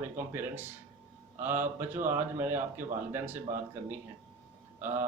वालेकुम पेरेंट्स। बच्चों, आज मैंने आपके वालिदैन से बात करनी है।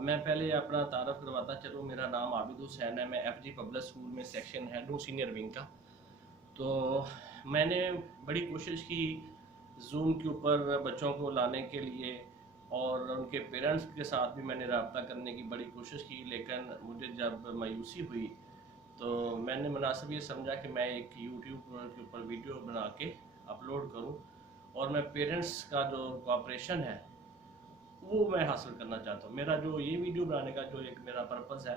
मैं पहले अपना तारफ़ करवाता चलूँ। मेरा नाम आबिद हुसैन है। मैं एफजी पब्लिक स्कूल में सेक्शन हेड हूँ, सीनियर विंग का। तो मैंने बड़ी कोशिश की जूम के ऊपर बच्चों को लाने के लिए, और उनके पेरेंट्स के साथ भी मैंने रब्ता करने की बड़ी कोशिश की, लेकिन मुझे जब मायूसी हुई तो मैंने मुनासिब ये समझा कि मैं एक यूट्यूब के ऊपर वीडियो बना के अपलोड करूं, और मैं पेरेंट्स का जो कोऑपरेशन है वो मैं हासिल करना चाहता हूँ। मेरा जो ये वीडियो बनाने का जो एक मेरा पर्पज़ है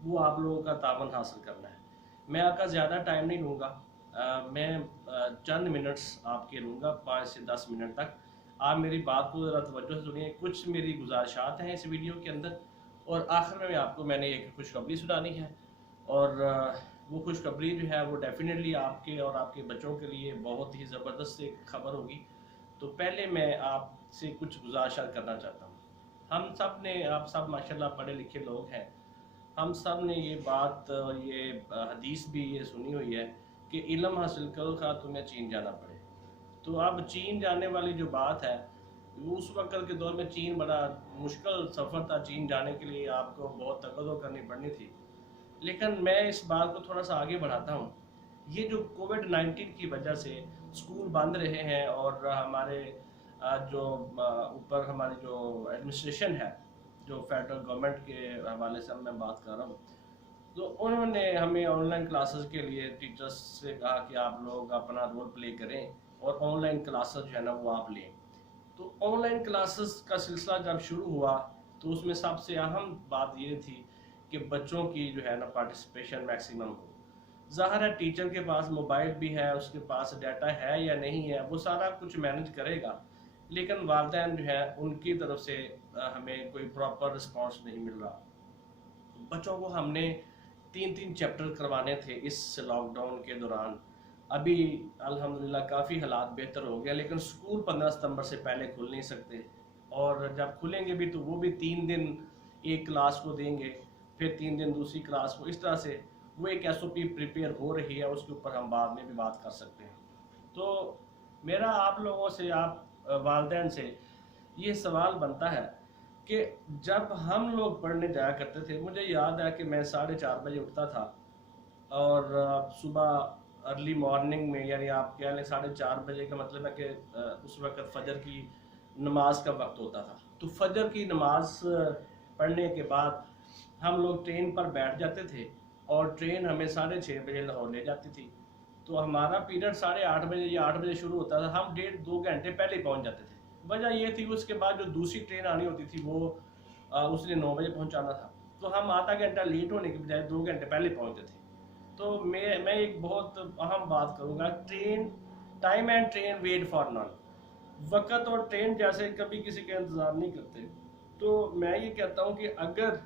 वो आप लोगों का तावन हासिल करना है। मैं आपका ज़्यादा टाइम नहीं लूँगा। मैं चंद मिनट्स आपके लूँगा, 5 से 10 मिनट तक। आप मेरी बात को ज़रा तवज्जो से सुनिए। कुछ मेरी गुजारिशात हैं इस वीडियो के अंदर, और आखिर में आपको मैंने एक खुशखबरी सुनानी है। और वो खुशखबरी जो है वो डेफिनेटली आपके और आपके बच्चों के लिए बहुत ही ज़बरदस्त एक खबर होगी। तो पहले मैं आपसे कुछ गुजारिशात करना चाहता हूँ। हम सब ने, आप सब माशाल्लाह पढ़े लिखे लोग हैं, हम सब ने ये बात और ये हदीस भी ये सुनी हुई है कि इल्म हासिल करो खा तुम्हें चीन जाना पड़े। तो अब चीन जाने वाली जो बात है, उस वक्त के दौर में चीन बड़ा मुश्किल सफ़र था। चीन जाने के लिए आपको बहुत तकद्दुम करनी पड़नी थी। लेकिन मैं इस बात को थोड़ा सा आगे बढ़ाता हूँ। ये जो कोविड-19 की वजह से स्कूल बंद रहे हैं, और हमारे जो ऊपर हमारी जो एडमिनिस्ट्रेशन है, जो फेडरल गवर्नमेंट के हवाले से मैं बात कर रहा हूँ, तो उन्होंने हमें ऑनलाइन क्लासेस के लिए टीचर्स से कहा कि आप लोग अपना रोल प्ले करें और ऑनलाइन क्लासेस जो है ना वो आप लें। तो ऑनलाइन क्लासेस का सिलसिला जब शुरू हुआ तो उसमें सबसे अहम बात ये थी कि बच्चों की जो है ना पार्टिसिपेशन मैक्सिमम हो। ज़ाहिर है टीचर के पास मोबाइल भी है, उसके पास डाटा है या नहीं है, वो सारा कुछ मैनेज करेगा, लेकिन वालिदैन जो है उनकी तरफ से हमें कोई प्रॉपर रिस्पॉन्स नहीं मिल रहा। बच्चों को हमने 3-3 चैप्टर करवाने थे इस लॉकडाउन के दौरान। अभी अल्हम्दुलिल्लाह काफ़ी हालात बेहतर हो गया, लेकिन स्कूल 15 सितंबर से पहले खुल नहीं सकते, और जब खुलेंगे भी तो वो भी 3 दिन एक क्लास को देंगे, फिर 3 दिन दूसरी क्लास को। इस तरह से वो एक एसओपी प्रिपेयर हो रही है, उसके ऊपर हम बाद में भी बात कर सकते हैं। तो मेरा आप लोगों से, आप वालिदैन से ये सवाल बनता है कि जब हम लोग पढ़ने जाया करते थे, मुझे याद है कि मैं 4:30 बजे उठता था, और सुबह अर्ली मॉर्निंग में, यानी आप कह लें 4:30 बजे का मतलब है कि उस वक़्त फ़जर की नमाज का वक्त होता था। तो फजर की नमाज पढ़ने के बाद हम लोग ट्रेन पर बैठ जाते थे, और ट्रेन हमें 6:30 बजे लाहौर ले जाती थी। तो हमारा पीरियड 8:30 बजे या 8 बजे शुरू होता था, हम 1.5-2 घंटे पहले ही पहुंच जाते थे। वजह ये थी कि उसके बाद जो दूसरी ट्रेन आनी होती थी वो उसने 9 बजे पहुंचाना था, तो हम आधा घंटा लेट होने के बजाय 2 घंटे पहले पहुंचते थे। तो मैं एक बहुत अहम बात करूँगा, train time and train wait for non. वक़्त और ट्रेन जैसे कभी किसी का इंतज़ार नहीं करते। तो मैं ये कहता हूँ कि अगर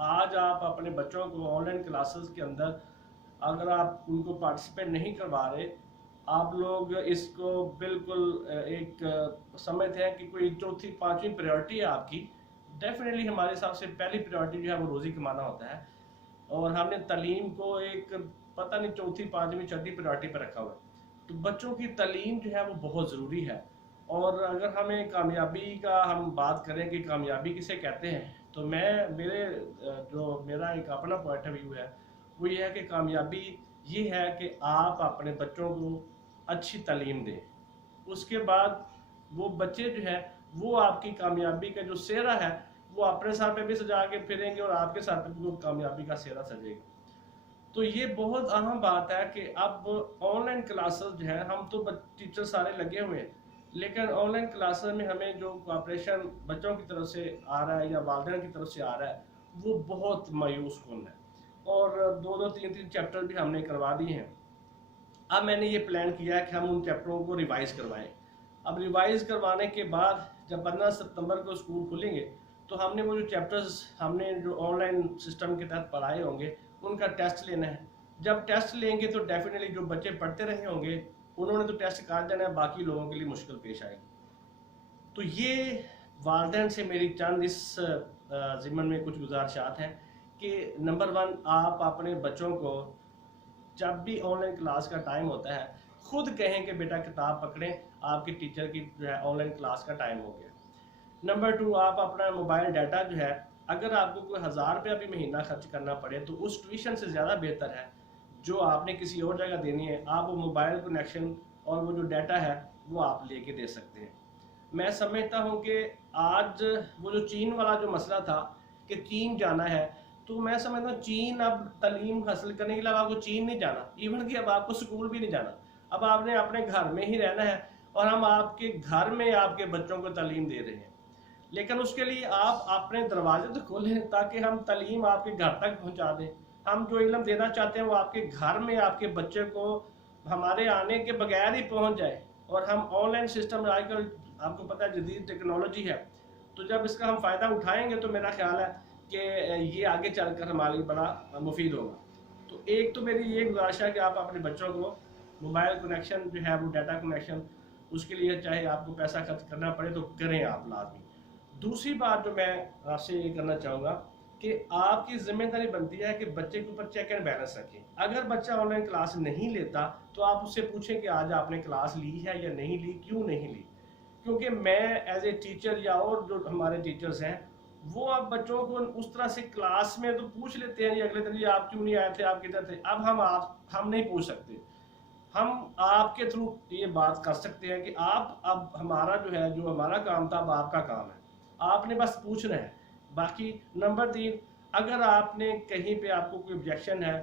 आज आप अपने बच्चों को ऑनलाइन क्लासेस के अंदर अगर आप उनको पार्टिसिपेट नहीं करवा रहे, आप लोग इसको बिल्कुल एक समझते हैं कि कोई चौथी पांचवी प्रायोरिटी है आपकी। डेफिनेटली हमारे हिसाब से पहली प्रायोरिटी जो है वो रोज़ी कमाना होता है, और हमने तालीम को एक पता नहीं चौथी पांचवी छठी प्रायोरिटी पर रखा हुआ है। तो बच्चों की तालीम जो है वो बहुत ज़रूरी है। और अगर हमें कामयाबी का हम बात करें कि कामयाबी किसे कहते हैं, तो जो मेरा एक अपना पॉइंट ऑफ व्यू है वो ये है कि कामयाबी ये है कि आप अपने बच्चों को अच्छी तालीम दें। उसके बाद वो बच्चे जो है वो आपकी कामयाबी का जो सेहरा है वो अपने साथ पे भी सजा के फिरेंगे, और आपके साथ पे भी वो कामयाबी का सेहरा सजेगा। तो ये बहुत अहम बात है कि अब ऑनलाइन क्लासेस जो है, हम तो टीचर सारे लगे हुए हैं, लेकिन ऑनलाइन क्लासेस में हमें जो कोऑपरेशन बच्चों की तरफ से आ रहा है या वालिदैन की तरफ से आ रहा है वो बहुत मायूस कुन है। और 2-2 3-3 चैप्टर भी हमने करवा दिए हैं। अब मैंने ये प्लान किया है कि हम उन चैप्टरों को रिवाइज़ करवाएं। अब रिवाइज़ करवाने के बाद जब 15 सितंबर को स्कूल खुलेंगे तो हमने वो जो चैप्टर्स हमने जो ऑनलाइन सिस्टम के तहत पढ़ाए होंगे उनका टेस्ट लेना है। जब टेस्ट लेंगे तो डेफिनेटली जो बच्चे पढ़ते रहे होंगे उन्होंने तो टेस्ट काट देना है, बाकी लोगों के लिए मुश्किल पेश आएगी। तो ये वालिदैन से मेरी चंद इस ज़िम्मन में कुछ गुजारिशात हैं कि नंबर 1, आप अपने बच्चों को जब भी ऑनलाइन क्लास का टाइम होता है खुद कहें कि बेटा किताब पकड़ें आपके टीचर की जो है ऑनलाइन क्लास का टाइम हो गया। नंबर 2, आप अपना मोबाइल डाटा जो है, अगर आपको कोई 1000 रुपया भी महीना खर्च करना पड़े तो उस ट्यूशन से ज़्यादा बेहतर है जो आपने किसी और जगह देनी है, आप वो मोबाइल कनेक्शन और वो जो डाटा है वो आप लेके दे सकते हैं। मैं समझता हूँ कि आज वो जो चीन वाला जो मसला था कि चीन जाना है, तो मैं समझता हूँ चीन अब तालीम हासिल करने के लिए आपको चीन नहीं जाना, इवन कि अब आपको स्कूल भी नहीं जाना, अब आपने अपने घर में ही रहना है और हम आपके घर में आपके बच्चों को तालीम दे रहे हैं। लेकिन उसके लिए आप अपने दरवाजे तो खोलें ताकि हम तालीम आपके घर तक पहुंचा दें। हम जो इल्म देना चाहते हैं वो आपके घर में आपके बच्चे को हमारे आने के बगैर ही पहुंच जाए। और हम ऑनलाइन सिस्टम आजकल आपको पता है जदीद टेक्नोलॉजी है, तो जब इसका हम फ़ायदा उठाएंगे तो मेरा ख्याल है कि ये आगे चलकर हमारे लिए बड़ा मुफीद होगा। तो एक तो मेरी ये गुजारिश है कि आप अपने बच्चों को मोबाइल कनेक्शन जो है वो डाटा कनेक्शन, उसके लिए चाहे आपको पैसा खर्च करना पड़े तो करें आप लाजमी। दूसरी बात जो मैं आपसे ये करना चाहूँगा कि आपकी जिम्मेदारी बनती है कि बच्चे के ऊपर चेक एंड बैलेंस रखें। अगर बच्चा ऑनलाइन क्लास नहीं लेता तो आप उससे पूछें कि आज आपने क्लास ली है या नहीं ली, क्यों नहीं ली। क्योंकि मैं एज ए टीचर या और जो हमारे टीचर्स हैं वो अब बच्चों को उस तरह से क्लास में तो पूछ लेते हैं, अगले दिन ये आप क्यों नहीं आए थे, आप किधर थे। अब हम नहीं पूछ सकते, हम आपके थ्रू ये बात कर सकते हैं कि आप अब हमारा जो है, जो हमारा काम था अब आपका काम है, आपने बस पूछना है। बाकी नंबर 3, अगर आपने कहीं पे आपको कोई ऑब्जेक्शन है,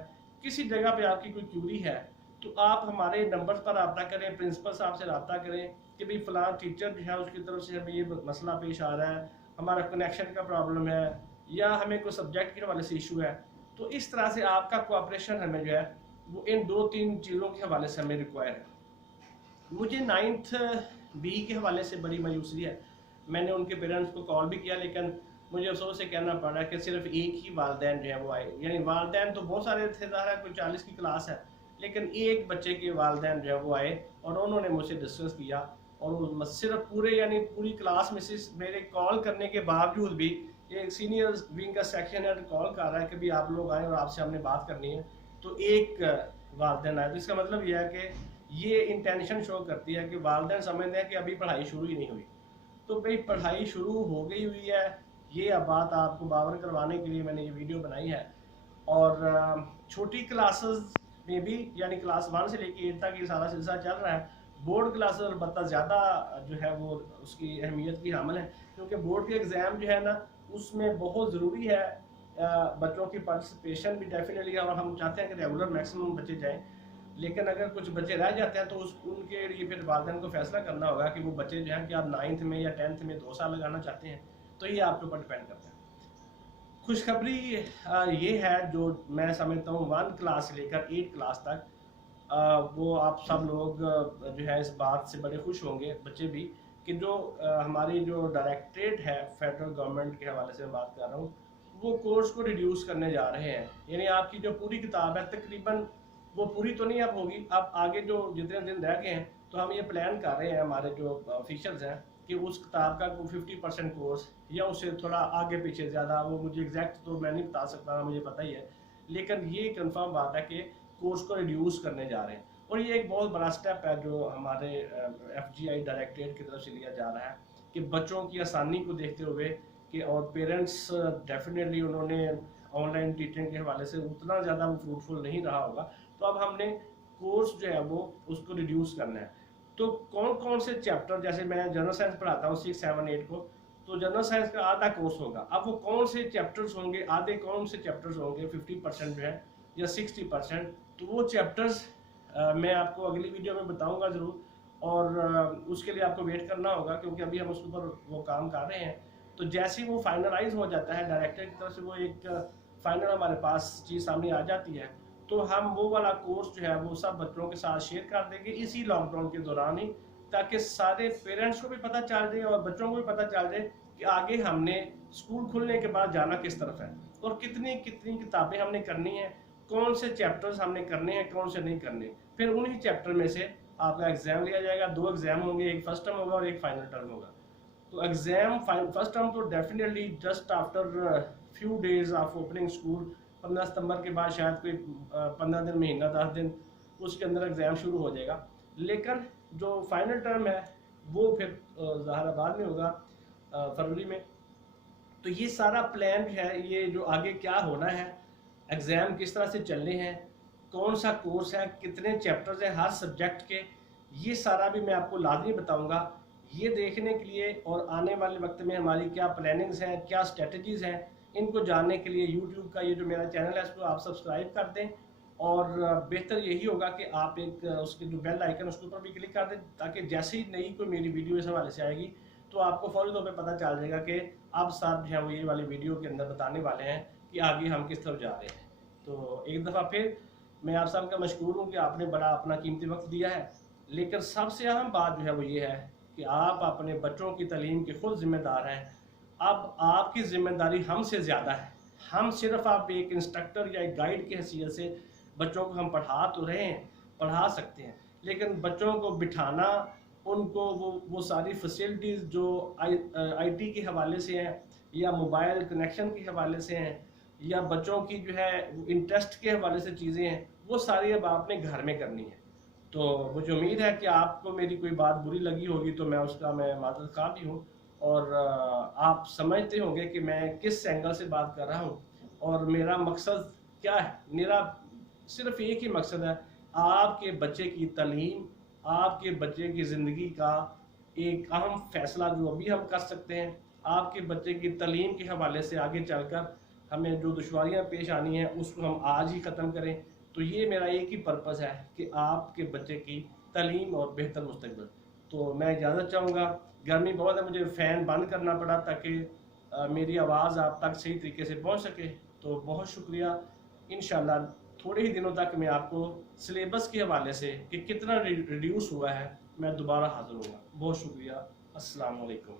किसी जगह पे आपकी कोई क्यूरी है, तो आप हमारे नंबर पर रब्ता करें, प्रिंसिपल साहब से रब्ता करें कि भाई फ़लाँ टीचर जो है उसकी तरफ से हमें ये मसला पेश आ रहा है, हमारा कनेक्शन का प्रॉब्लम है या हमें कोई सब्जेक्ट के हवाले से इशू है। तो इस तरह से आपका कोऑपरेशन हमें जो है वो इन 2-3 चीज़ों के हवाले से हमें रिक्वायर है। मुझे 9th बी के हवाले से बड़ी मायूसी है। मैंने उनके पेरेंट्स को कॉल भी किया, लेकिन मुझे अफसोस से कहना पड़ रहा है कि सिर्फ एक ही वालदैन जो है वो आए। यानी वालदैन तो बहुत सारे थे, ज़ाहिर है कोई 40 की क्लास है, लेकिन एक बच्चे के वालदैन जो है वो आए और उन्होंने मुझसे डिस्कस किया। और सिर्फ पूरे यानी पूरी क्लास में से मेरे कॉल करने के बावजूद भी एक सीनियर विंग का सेक्शन है कॉल कर रहा है कि भी आप लोग आए और आपसे हमने बात करनी है, तो एक वालदैन आए। तो इसका मतलब यह है कि ये इंटेंशन शो करती है कि वालदैन समझते हैं कि अभी पढ़ाई शुरू ही नहीं हुई। तो भाई पढ़ाई शुरू हो गई हुई है, ये अब बात आपको बावर करवाने के लिए मैंने ये वीडियो बनाई है। और छोटी क्लासेस में भी यानी क्लास 1 से लेकर 8 तक ये सारा सिलसिला चल रहा है। बोर्ड क्लासेस अलबत्ता ज़्यादा जो है वो उसकी अहमियत की हामिल है, क्योंकि बोर्ड के एग्ज़ाम जो है ना उसमें बहुत ज़रूरी है बच्चों की पार्टिसिपेशन भी डेफिनेटली, और हम चाहते हैं कि रेगुलर मैक्सिमम बच्चे जाएँ। लेकिन अगर कुछ बच्चे रह जाते हैं तो उनके लिए फिर वालिदैन को फैसला करना होगा कि वो बच्चे जो हैं कि आप 9th में या 10th में 2 साल लगाना चाहते हैं, तो ये आपके ऊपर डिपेंड करता है। खुशखबरी ये है जो मैं समझता हूँ 1 क्लास से लेकर 8 क्लास तक, वो आप सब लोग जो है इस बात से बड़े खुश होंगे, बच्चे भी, कि जो हमारी जो डायरेक्टरेट है फेडरल गवर्नमेंट के हवाले से मैं बात कर रहा हूँ, वो कोर्स को रिड्यूस करने जा रहे हैं। यानी आपकी जो पूरी किताब है तकरीबन वो पूरी तो नहीं अब होगी, अब आगे जो जितने दिन रह गए हैं तो हम ये प्लान कर रहे हैं, हमारे जो ऑफिशियल्स हैं, कि उस किताब का 50% कोर्स या उससे थोड़ा आगे पीछे ज़्यादा, वो मुझे एग्जैक्ट तो मैं नहीं बता सकता, मुझे पता ही है, लेकिन ये कंफर्म बात है कि कोर्स को रिड्यूस करने जा रहे हैं। और ये एक बहुत बड़ा स्टेप है जो हमारे FGI डायरेक्टरेट की तरफ से लिया जा रहा है कि बच्चों की आसानी को देखते हुए कि, और पेरेंट्स डेफिनेटली उन्होंने ऑनलाइन टीचिंग के हवाले से उतना ज़्यादा वो फ्रूटफुल नहीं रहा होगा, तो अब हमने कोर्स जो है वो उसको रिड्यूस करना है। तो कौन कौन से चैप्टर, जैसे मैं जनरल साइंस पढ़ाता हूँ 6, 7, 8 को, तो जनरल साइंस का आधा कोर्स होगा। अब वो कौन से चैप्टर्स होंगे, आधे कौन से चैप्टर्स होंगे 50% जो है या 60%, तो वो चैप्टर्स मैं आपको अगली वीडियो में बताऊंगा ज़रूर। और उसके लिए आपको वेट करना होगा क्योंकि अभी हम उसके ऊपर वो काम कर रहे हैं। तो जैसे ही वो फाइनलाइज हो जाता है डायरेक्टर की तरफ से, वो एक फाइनल हमारे पास चीज़ सामने आ जाती है, तो हम वो वाला कोर्स जो है वो सब बच्चों के साथ शेयर कर देंगे इसी लॉकडाउन के दौरान ही, ताकि सारे पेरेंट्स को भी पता चल जाए और बच्चों को भी पता चल जाए कि आगे हमने स्कूल खुलने के बाद जाना किस तरफ है और कितनी कितनी किताबें हमने करनी है, कौन से चैप्टर्स हमने करने हैं, कौन से नहीं करने। फिर उन्हीं चैप्टर में से आपका एग्जाम लिया जाएगा। 2 एग्जाम होंगे, एक फर्स्ट टर्म होगा और एक फाइनल टर्म होगा। तो एग्जाम फर्स्ट टर्म तो definitely just after few days of opening school, 15 सितंबर के बाद शायद कोई 15 दिन, महीना, 10 दिन, उसके अंदर एग्जाम शुरू हो जाएगा। लेकिन जो फाइनल टर्म है वो फिर ज़ाहिर बाद में होगा फरवरी में। तो ये सारा प्लान है, ये जो आगे क्या होना है, एग्ज़ाम किस तरह से चलने हैं, कौन सा कोर्स है, कितने चैप्टर्स हैं हर सब्जेक्ट के, ये सारा भी मैं आपको लाजमी बताऊंगा। ये देखने के लिए और आने वाले वक्त में हमारी क्या प्लानिंग्स हैं, क्या स्ट्रेटजीज़ हैं, इनको जानने के लिए यूट्यूब का ये जो मेरा चैनल है इसको आप सब्सक्राइब कर दें। और बेहतर यही होगा कि आप एक उसके जो बेल आइकन उसके ऊपर भी क्लिक कर दें, ताकि जैसे ही नई कोई मेरी वीडियो इस हवाले से आएगी तो आपको फौरी तौर पे पता चल जाएगा कि अब साहब जो है वो ये वाली वीडियो के अंदर बताने वाले हैं कि आगे हम किस तरफ जा रहे हैं। तो एक दफ़ा फिर मैं आप सब का मशकूर हूँ कि आपने बड़ा अपना कीमती वक्त दिया है। लेकिन सबसे अहम बात जो है वो ये है कि आप अपने बच्चों की तालीम के खुद जिम्मेदार हैं। अब आपकी जिम्मेदारी हमसे ज़्यादा है। हम सिर्फ आप एक इंस्ट्रक्टर या एक गाइड की हैसियत से बच्चों को हम पढ़ा तो रहे हैं, पढ़ा सकते हैं, लेकिन बच्चों को बिठाना, उनको वो सारी फैसिलिटीज़ जो आईटी के हवाले से हैं या मोबाइल कनेक्शन के हवाले से हैं या बच्चों की जो है इंटरेस्ट के हवाले से चीज़ें हैं, वो सारी अब आपने घर में करनी है। तो मुझे उम्मीद है कि आपको मेरी कोई बात बुरी लगी होगी तो मैं माज़रत ख़्वाह भी हूँ। और आप समझते होंगे कि मैं किस एंगल से बात कर रहा हूँ और मेरा मकसद क्या है। मेरा सिर्फ एक ही मकसद है, आपके बच्चे की तालीम, आपके बच्चे की ज़िंदगी का एक अहम फैसला जो अभी हम कर सकते हैं, आपके बच्चे की तालीम के हवाले से आगे चलकर हमें जो दुश्वारियाँ पेश आनी हैं उसको हम आज ही ख़त्म करें। तो ये मेरा एक ही पर्पज़ है कि आपके बच्चे की तालीम और बेहतर मुस्तकबिल। तो मैं इजाज़त चाहूँगा, गर्मी बहुत है, मुझे फ़ैन बंद करना पड़ा ताकि मेरी आवाज़ आप तक सही तरीके से पहुँच सके। तो बहुत शुक्रिया। इंशाल्लाह थोड़े ही दिनों तक मैं आपको सिलेबस के हवाले से कि कितना रिड्यूस हुआ है मैं दोबारा हाज़िर हूँगा। बहुत शुक्रिया। अस्सलाम वालेकुम।